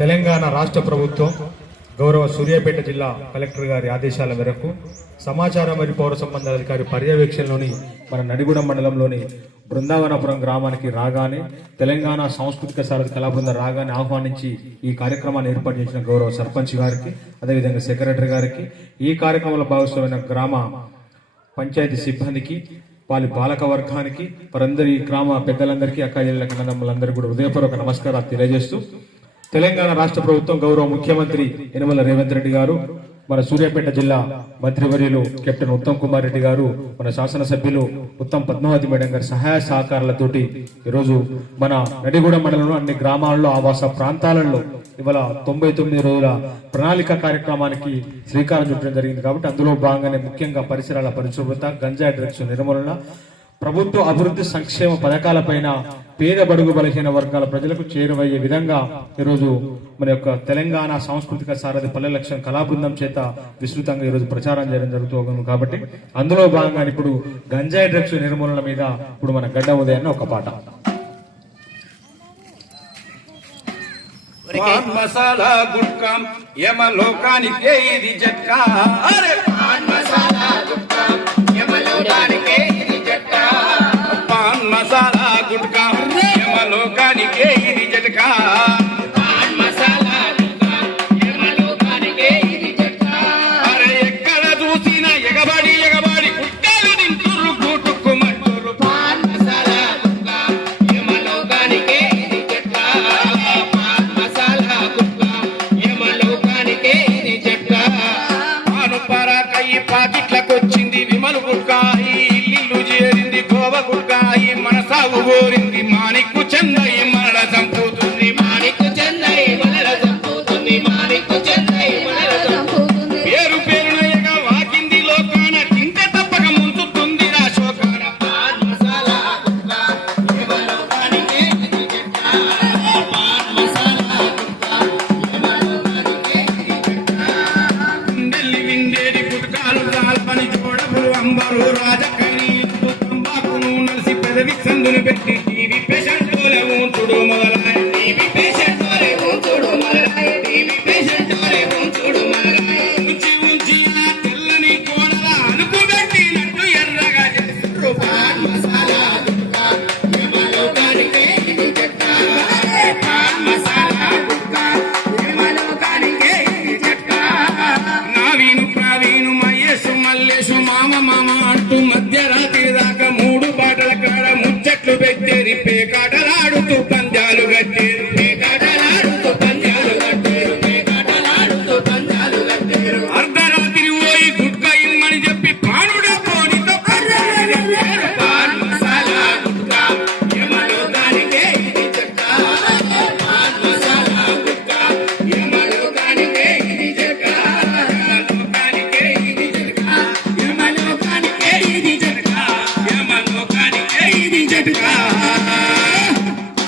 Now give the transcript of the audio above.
తెలంగాణ రాష్ట్ర ప్రభుత్వం గౌరవ సూర్యాపేట జిల్లా కలెక్టర్ గారి ఆదేశాల మేరకు సమాచార మరియు పౌర సంబంధాల అధికారి పర్యవేక్షణలోని మన నడిగూడెం మండలంలోని బృందావనపురం గ్రామానికి రాగానే తెలంగాణ సాంస్కృతిక సారథి కళా బృందం రాగానే ఆహ్వానించి ఈ కార్యక్రమాన్ని ఏర్పాటు చేసిన గౌరవ సర్పంచ్ గారికి, అదేవిధంగా సెక్రటరీ గారికి, ఈ కార్యక్రమంలో భాగస్వామైన గ్రామ పంచాయతీ సిబ్బందికి, వాళ్ళ పాలక వర్గానికి, వారందరి గ్రామ పెద్దలందరికీ, అక్కయ్యలకు, అన్నదమ్ములందరికీ కూడా హృదయపూర్వక నమస్కారాలు తెలియజేస్తూ, తెలంగాణ రాష్ట్ర ప్రభుత్వం గౌరవ ముఖ్యమంత్రి యనమల రేవంత్ రెడ్డి గారు, మన సూర్యాపేట జిల్లా మంత్రివర్యులు కెప్టెన్ ఉత్తమ్ కుమార్ రెడ్డి గారు, మన శాసనసభ్యులు ఉత్తమ్ పద్మావతి మేడం గారి సహాయ సహకారాలతోటి ఈరోజు మన నడిగూడెం మండలంలో అన్ని గ్రామాల్లో, ఆవాస ప్రాంతాలలో ఇవాళ 99 రోజుల ప్రణాళిక కార్యక్రమానికి శ్రీకారం చుట్టడం జరిగింది. కాబట్టి అందులో భాగంగానే ముఖ్యంగా పరిసరాల పరిశుభ్రత, గంజాయి డ్రగ్స్ నిర్మూలన, ప్రభుత్వ అభివృద్ధి సంక్షేమ పథకాలపైన పేద బడుగు బలహీన వర్గాల ప్రజలకు చేరువయ్యే విధంగా ఈరోజు మన యొక్క తెలంగాణ సాంస్కృతిక సారథి పల్లె లక్ష్యం కళా బృందం చేత విస్తృతంగా ఈరోజు ప్రచారం చేయడం జరుగుతుంది. కాబట్టి అందులో భాగంగా ఇప్పుడు గంజాయి డ్రగ్స్ నిర్మూలన మీద ఇప్పుడు మన గడ్డ ఉదయాన్ని ఒక పాట. పాన్ మసాలా గుట్కా యమలోకానికే ఇది జట్కా, పాన్ మసాలా గుట్కా యమలోకానికే ఇది జట్కా, పాన్ మసాలా గుట్కా యమలోకానికే ఇది జట్కా.